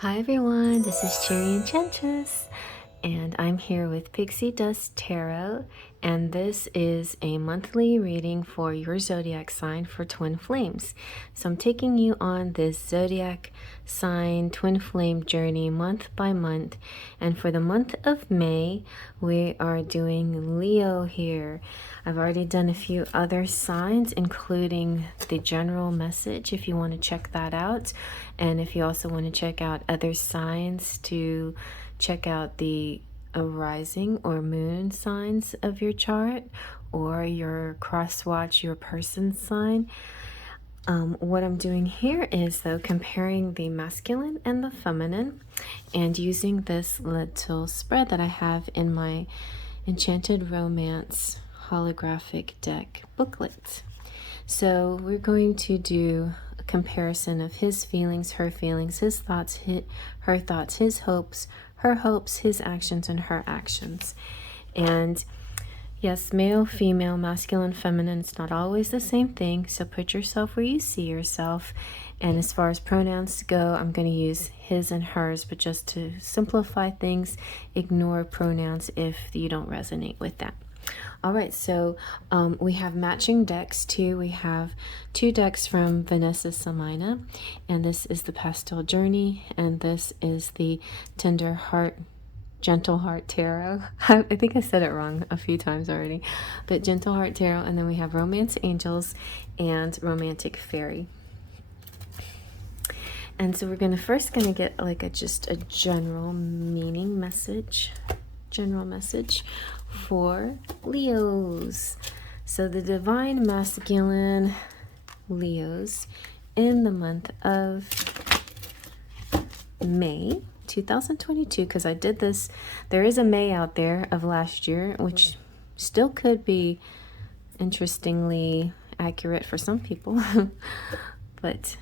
Hi everyone, this is CherryEnchantress, and I'm here with Pixie Dust Tarot, and this is a monthly reading for your zodiac sign for twin flames. So I'm taking you on this zodiac sign twin flame journey month by month, and for the month of May, we are doing Leo here. I've already done a few other signs, including the general message if you want to check that out. And if you also want to check out other signs, to check out the rising or moon signs of your chart, or your cross watch your person sign. What I'm doing here is, though, comparing the masculine and the feminine, and using this little spread that I have in my Enchanted Romance holographic deck booklet. So we're going to do a comparison of his feelings, her feelings, his thoughts, her thoughts, his hopes, her hopes, his actions, and her actions. And yes, male, female, masculine, feminine, it's not always the same thing. So put yourself where you see yourself. And as far as pronouns go, I'm going to use his and hers, but just to simplify things, ignore pronouns if you don't resonate with that. All right, so we have matching decks too. We have two decks from Vanessa Samina, and this is the Pastel Journey, and this is the Tender Heart, Gentle Heart Tarot. I think I said it wrong a few times already, but Gentle Heart Tarot, and then we have Romance Angels and Romantic Fairy. And so we're first gonna get like just a general meaning message, for Leos. So the divine masculine Leos in the month of May 2022, because I did this, there is a May out there of last year, which still could be interestingly accurate for some people. But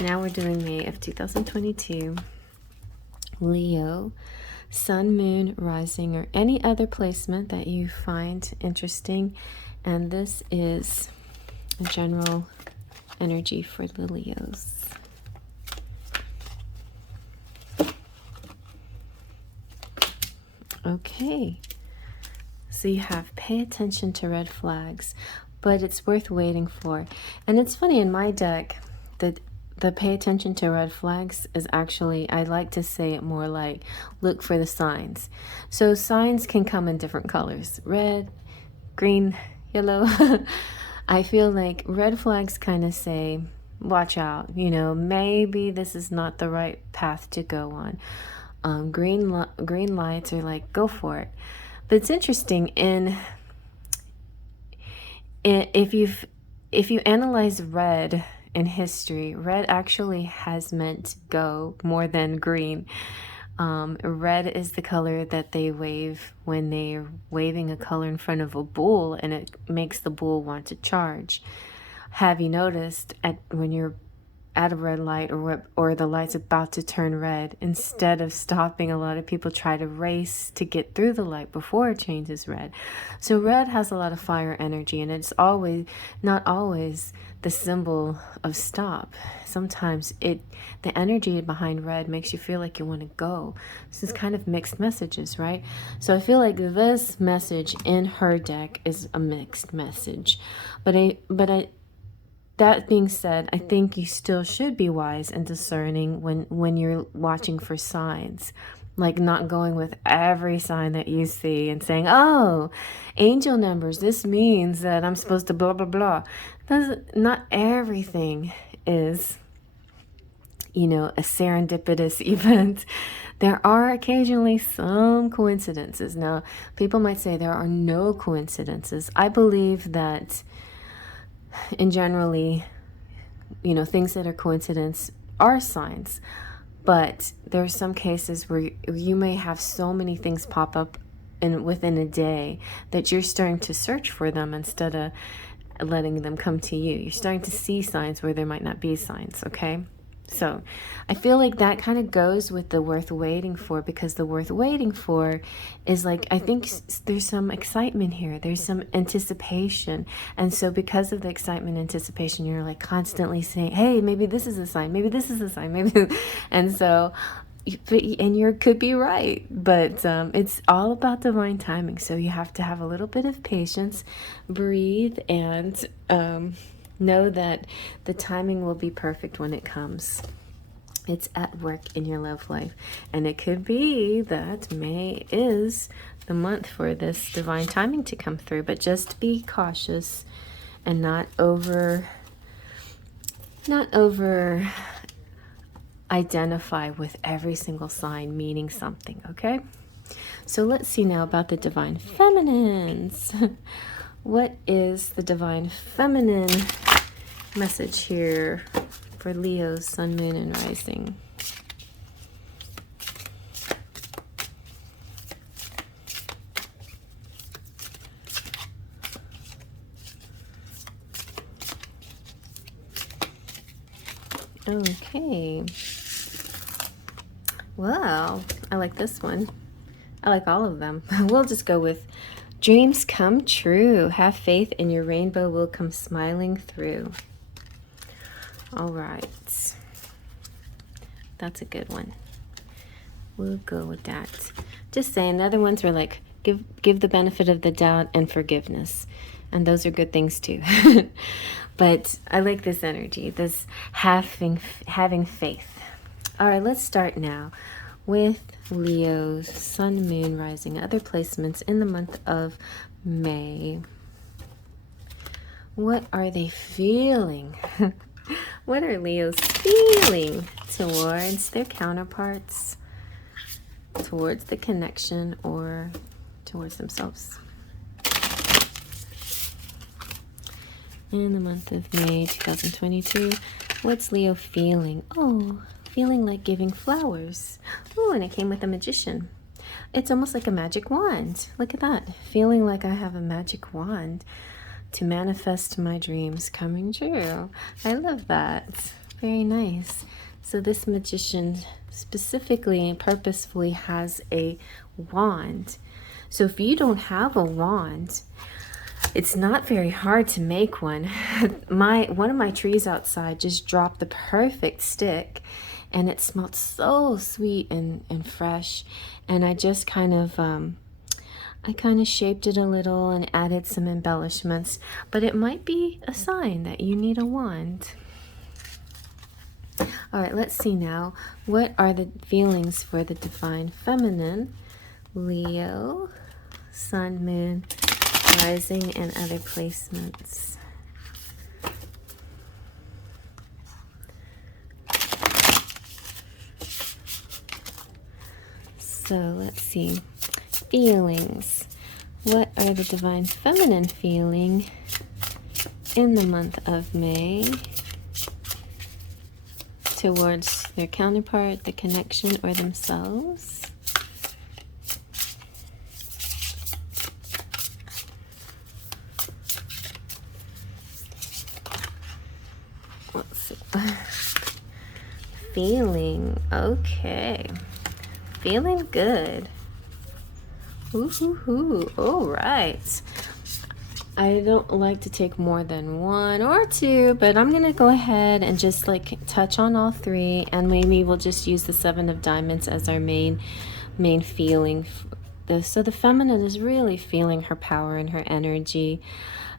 now we're doing May of 2022. Leo, sun, moon, rising, or any other placement that you find interesting. And this is a general energy for the Leos. Okay, so you have pay attention to red flags, but it's worth waiting for. And it's funny, in my deck, the pay attention to red flags is actually, I like to say it more like look for the signs. So signs can come in different colors: red, green, yellow. I feel like red flags kind of say, watch out, maybe this is not the right path to go on. Green lights are like, go for it. But it's interesting, if you analyze red in history, red actually has meant go more than green. Red is the color that they wave when they're waving a color in front of a bull, and it makes the bull want to charge. Have you noticed when you're at a red light, or the light's about to turn red, instead of stopping, a lot of people try to race to get through the light before it changes red. So red has a lot of fire energy, and it's not always the symbol of stop. Sometimes the energy behind red makes you feel like you want to go. This is kind of mixed messages, right? So I feel like this message in her deck is a mixed message, that being said, I think you still should be wise and discerning when you're watching for signs. Like not going with every sign that you see and saying, oh, angel numbers, this means that I'm supposed to blah, blah, blah. Not everything is, a serendipitous event. There are occasionally some coincidences. Now, people might say there are no coincidences. I believe that in generally, things that are coincidence are signs. But there are some cases where you may have so many things pop up within a day that you're starting to search for them instead of letting them come to you. You're starting to see signs where there might not be signs, okay? So I feel like that kind of goes with the worth waiting for, because the worth waiting for is like, I think there's some excitement here. There's some anticipation. And so because of the excitement, anticipation, you're like constantly saying, hey, maybe this is a sign. Maybe this is a sign. Maybe. And so, and you could be right, but it's all about divine timing. So you have to have a little bit of patience, breathe, and know that the timing will be perfect when it comes. It's at work in your love life. And it could be that May is the month for this divine timing to come through, but just be cautious and not over identify with every single sign meaning something, okay? So let's see now about the divine feminines. What is the divine feminine message here for Leo's sun, moon, and rising? Okay. Well, I like this one. I like all of them. We'll just go with dreams come true. Have faith and your rainbow will come smiling through. All right. That's a good one. We'll go with that. Just saying, the other ones were like, give the benefit of the doubt and forgiveness. And those are good things too. But I like this energy, this having faith. All right, let's start now with Leo's sun, moon, rising, other placements in the month of May. What are they feeling? What are Leos feeling towards their counterparts, towards the connection, or towards themselves? In the month of May 2022, what's Leo feeling? Oh, feeling like giving flowers. Oh, and it came with a magician. It's almost like a magic wand. Look at that. Feeling like I have a magic wand to manifest my dreams coming true. I love that. Very nice. So this magician specifically and purposefully has a wand. So if you don't have a wand, it's not very hard to make one. One of my trees outside just dropped the perfect stick, and it smelled so sweet and fresh. And I just kind of shaped it a little and added some embellishments. But it might be a sign that you need a wand. All right, let's see now. What are the feelings for the divine feminine? Leo, sun, moon, rising, and other placements. So let's see. Feelings. What are the divine feminine feeling in the month of May towards their counterpart, the connection, or themselves? Feeling okay. Feeling good. Ooh, all right. I don't like to take more than one or two, but I'm gonna go ahead and just like touch on all three, and maybe we'll just use the 7 of diamonds as our main feeling. So the feminine is really feeling her power and her energy.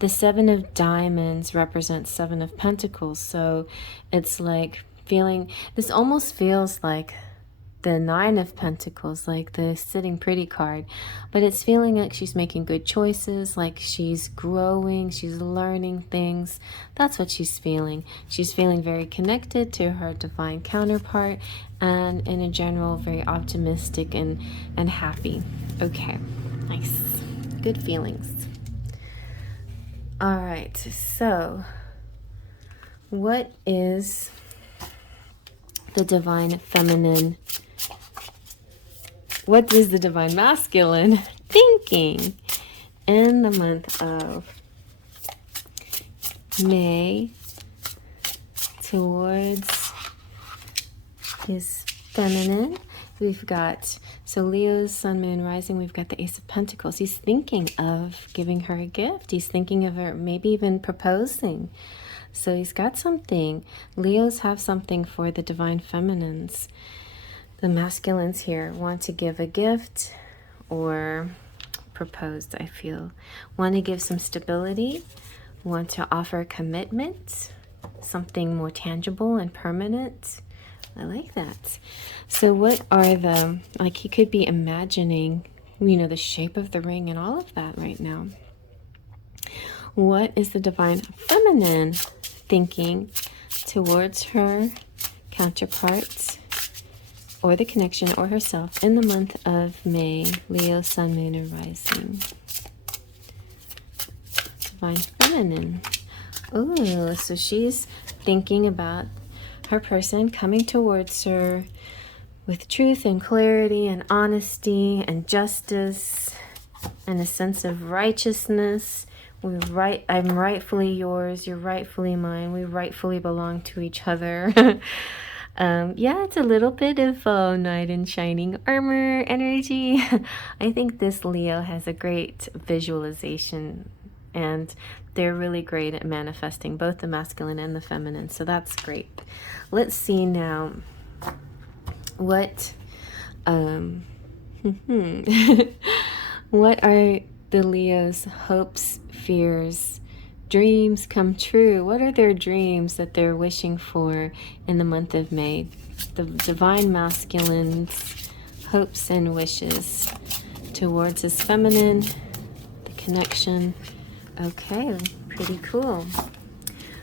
The 7 of diamonds represents 7 of pentacles, so it's like feeling, this almost feels like the 9 of pentacles, like the sitting pretty card, but it's feeling like she's making good choices, like she's growing, she's learning things. That's what she's feeling. She's feeling very connected to her divine counterpart, and in a general very optimistic and happy. Okay, nice, good feelings. All right, so what is the divine feminine? What is the divine masculine thinking in the month of May towards his feminine. We've got, so Leo's Sun, Moon, Rising, we've got the Ace of Pentacles. He's thinking of giving her a gift. He's thinking of her maybe even proposing. So he's got something. Leos have something for the Divine Feminines. The masculines here want to give a gift or propose, I feel. Want to give some stability. Want to offer commitment. Something more tangible and permanent. I like that. So what are the, like he could be imagining, you know, the shape of the ring and all of that right now. What is the Divine Feminine thinking towards her counterparts or the connection or herself in the month of May? Leo, Sun, Moon, or Rising. Divine Feminine. Oh, so she's thinking about her person coming towards her with truth and clarity and honesty and justice and a sense of righteousness. I'm rightfully yours, you're rightfully mine, we rightfully belong to each other. Yeah, it's a little bit of knight in shining armor energy. I think this Leo has a great visualization, and they're really great at manifesting both the masculine and the feminine, so that's great. Let's see now what what are the Leo's hopes, fears, dreams come true? What are their dreams that they're wishing for in the month of May? The Divine Masculine's hopes and wishes towards his feminine, the connection. Okay, pretty cool.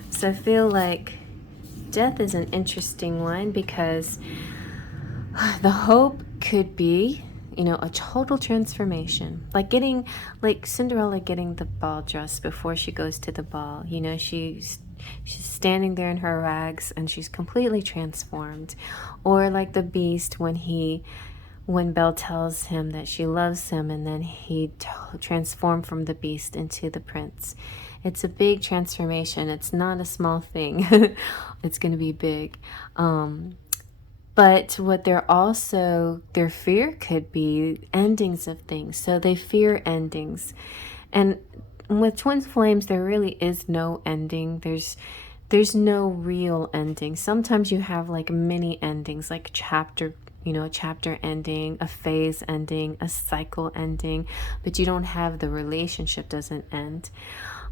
So I feel like death is an interesting one because the hope could be, you know, a total transformation, like Cinderella getting the ball dress before she goes to the ball. You know, she's standing there in her rags and she's completely transformed. Or like the Beast when Belle tells him that she loves him and then he transformed from the Beast into the prince. It's a big transformation. It's not a small thing. It's going to be big. But what their fear could be endings of things. So they fear endings. And with twin flames, there really is no ending. There's no real ending. Sometimes you have like mini endings, like chapter, you know, a chapter ending, a phase ending, a cycle ending, but you don't have the relationship doesn't end.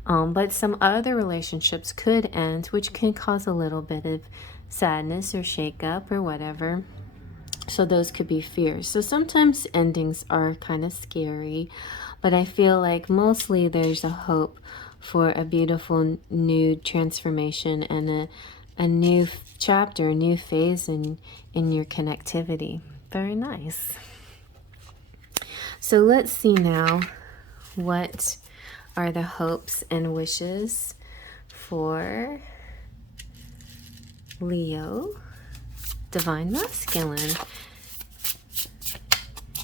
But some other relationships could end, which can cause a little bit of sadness or shakeup or whatever. So those could be fears. So sometimes endings are kind of scary, but I feel like mostly there's a hope for a beautiful new transformation and a new chapter, a new phase in your connectivity. Very nice. So let's see now what are the hopes and wishes for Leo, Divine Masculine,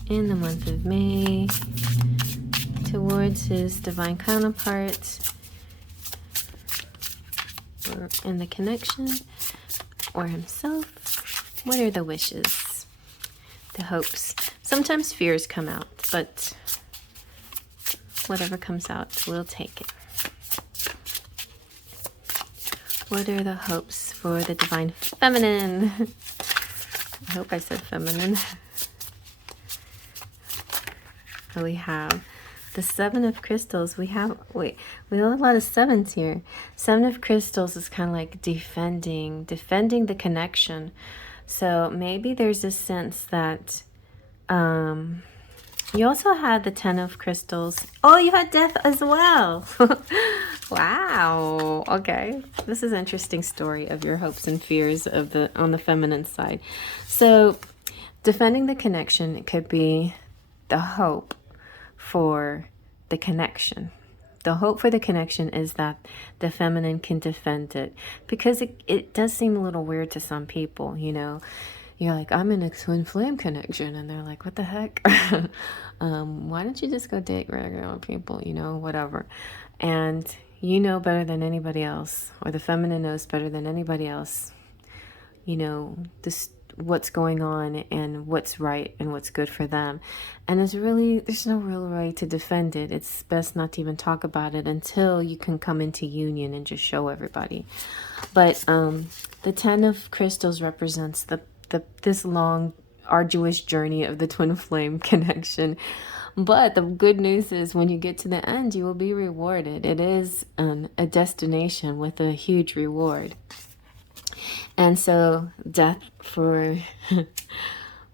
in the month of May towards his divine counterpart, or in the connection, or himself. What are the wishes, the hopes? Sometimes fears come out, but whatever comes out, we'll take it. What are the hopes for the Divine Feminine? I hope I said feminine. We have the Seven of Crystals. We have a lot of sevens here. Seven of Crystals is kind of like defending the connection. So maybe there's a sense that you also had the Ten of Crystals. Oh, you had Death as well. Wow. Okay. This is an interesting story of your hopes and fears on the feminine side. So defending the connection, it could be the hope for the connection. The hope for the connection is that the feminine can defend it, because it does seem a little weird to some people, you know. You're like, I'm in a twin flame connection, and they're like, what the heck? Why don't you just go date regular people, you know, whatever. And you know better than anybody else, or the feminine knows better than anybody else, you know, what's going on and what's right and what's good for them. And there's no real right to defend it. It's best not to even talk about it until you can come into union and just show everybody. But the 10 of crystals represents this long, arduous journey of the twin flame connection. But the good news is when you get to the end, you will be rewarded. It is a destination with a huge reward. And so death for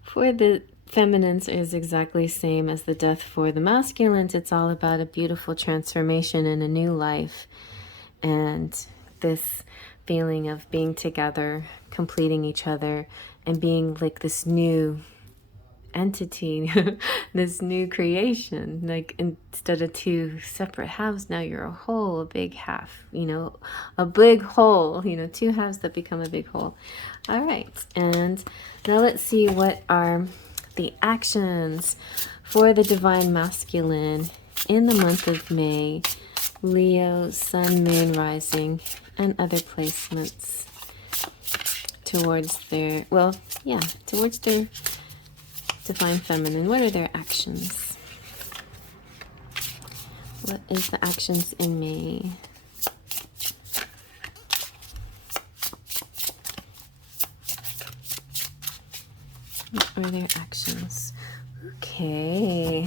for the feminines is exactly the same as the death for the masculines. It's all about a beautiful transformation and a new life. And this feeling of being together, completing each other, and being like this new entity, this new creation. Like instead of two separate halves, now you're a whole, a big half, a big whole, two halves that become a big whole. All right, and now let's see what are the actions for the divine masculine in the month of May. Leo, sun, moon, rising, and other placements towards their divine feminine. What are their actions? What is the actions in May? What are their actions? Okay,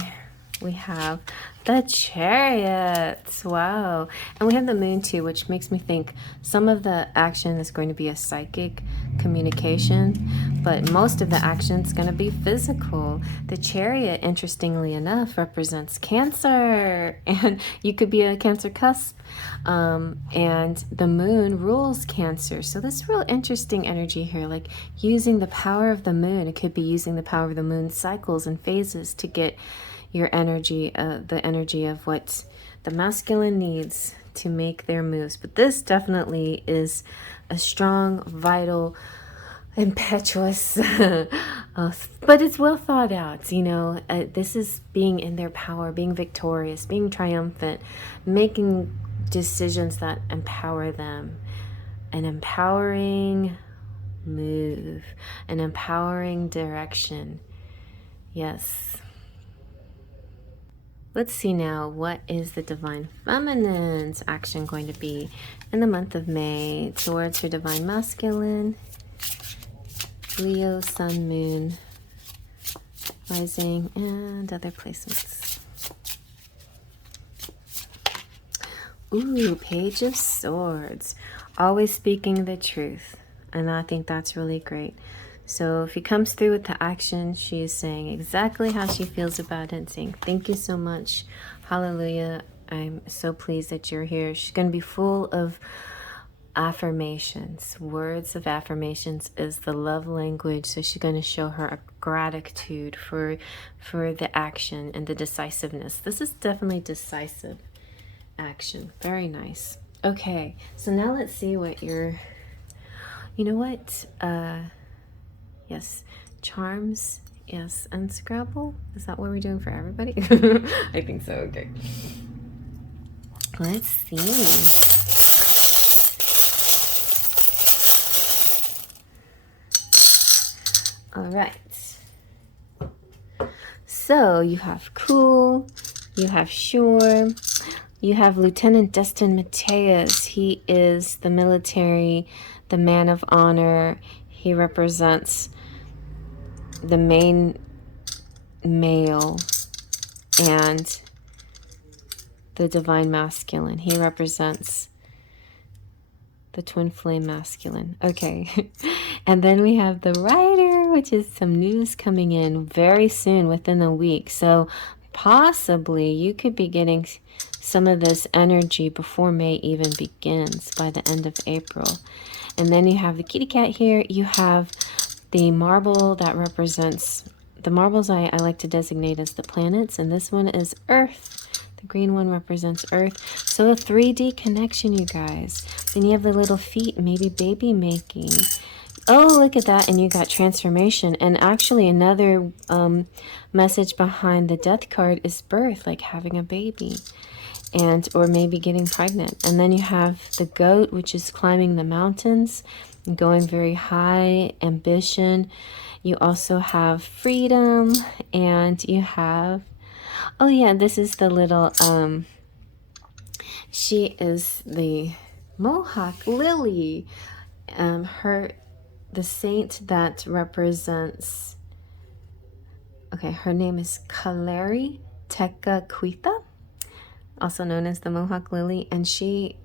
we have the Chariots. Wow. And we have the moon too, which makes me think some of the action is going to be a psychic communication, but most of the action is going to be physical. The Chariot, interestingly enough, represents Cancer, and you could be a Cancer cusp, and the moon rules Cancer. So this real interesting energy here, like using the power of the moon. It could be using the power of the moon cycles and phases to get your energy, the energy of what the masculine needs to make their moves. But this definitely is a strong, vital, impetuous, but it's well thought out. This is being in their power, being victorious, being triumphant, making decisions that empower them. An empowering move, an empowering direction. Yes. Let's see now, what is the divine feminine's action going to be in the month of May towards her divine masculine? Leo, sun, moon, rising, and other placements. Ooh, Page of Swords. Always speaking the truth. And I think that's really great. So if he comes through with the action, she's saying exactly how she feels about it, saying, thank you so much. Hallelujah. I'm so pleased that you're here. She's going to be full of affirmations. Words of affirmations is the love language. So she's going to show her gratitude for the action and the decisiveness. This is definitely decisive action. Very nice. Okay. So now let's see what you're, yes, charms, yes, and Scrabble. Is that what we're doing for everybody? I think so. Okay. Let's see. All right. So you have cool, you have sure, you have Lieutenant Destin Mateus. He is the military, the man of honor. He represents the main male and the divine masculine. He represents the twin flame masculine. Okay. And then we have the Rider, which is some news coming in very soon, within a week. So possibly you could be getting some of this energy before May even begins, by the end of April. And then you have the kitty cat here. You have the marble that represents, the marbles I like to designate as the planets. And this one is Earth. The green one represents Earth. So a 3D connection, you guys. Then you have the little feet, maybe baby making. Oh, look at that. And you got transformation. And actually another message behind the death card is birth, like having a baby. Or maybe getting pregnant. And then you have the goat, which is climbing the mountains. going very high, ambition. You also have freedom, and you have, oh yeah, this is the little, she is the Mohawk Lily. The saint that represents, okay, her name is Kaleri Tekakwitha, also known as the Mohawk Lily, and she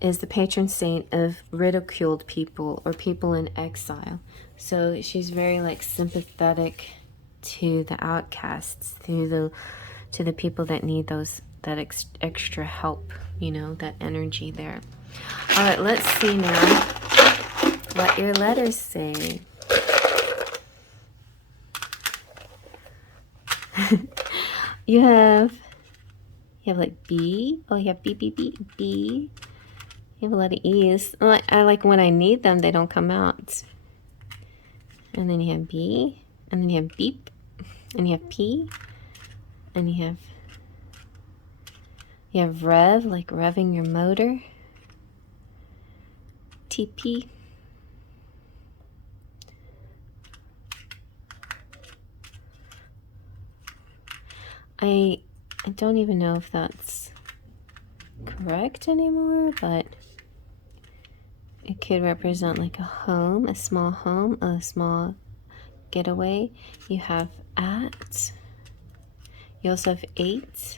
is the patron saint of ridiculed people or people in exile. So she's very like sympathetic to the outcasts, to the people that need that extra help, you know, that energy there. All right, let's see now what your letters say. You have like B. Oh, you have B, B, B, B. You have a lot of E's. I like when I need them, they don't come out. And then you have B. And then you have beep. And you have P. And you have rev, like revving your motor. TP. I don't even know if that's correct anymore, but it could represent like a home, a small getaway. You have at. You also have 8.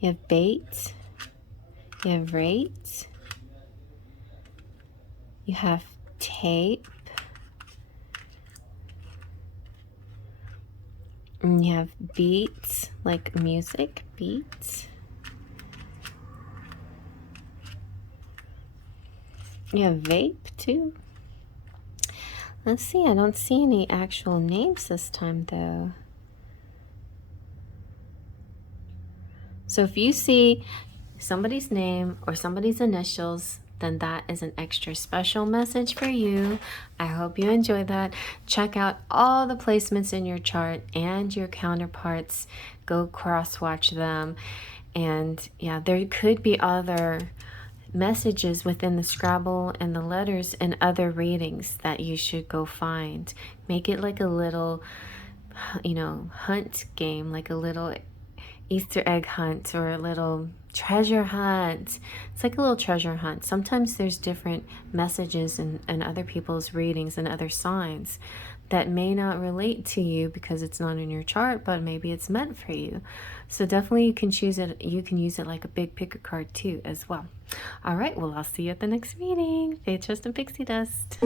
You have bait. You have rate. You have tape. And you have beats, like music, beats. You have vape too. Let's see, I don't see any actual names this time though. So if you see somebody's name or somebody's initials, then that is an extra special message for you. I hope you enjoy that. Check out all the placements in your chart and your counterparts. Go cross-watch them. And yeah, there could be other messages within the Scrabble and the letters and other readings that you should go find. Make it like a little, you know, hunt game, like a little Easter egg hunt or a little treasure hunt. It's like a little treasure hunt. Sometimes there's different messages in other people's readings and other signs that may not relate to you because it's not in your chart, but maybe it's meant for you. So definitely you can choose it. You can use it like a big picker card too as well. All right, well, I'll see you at the next reading. Faith, Trust, and Pixie Dust.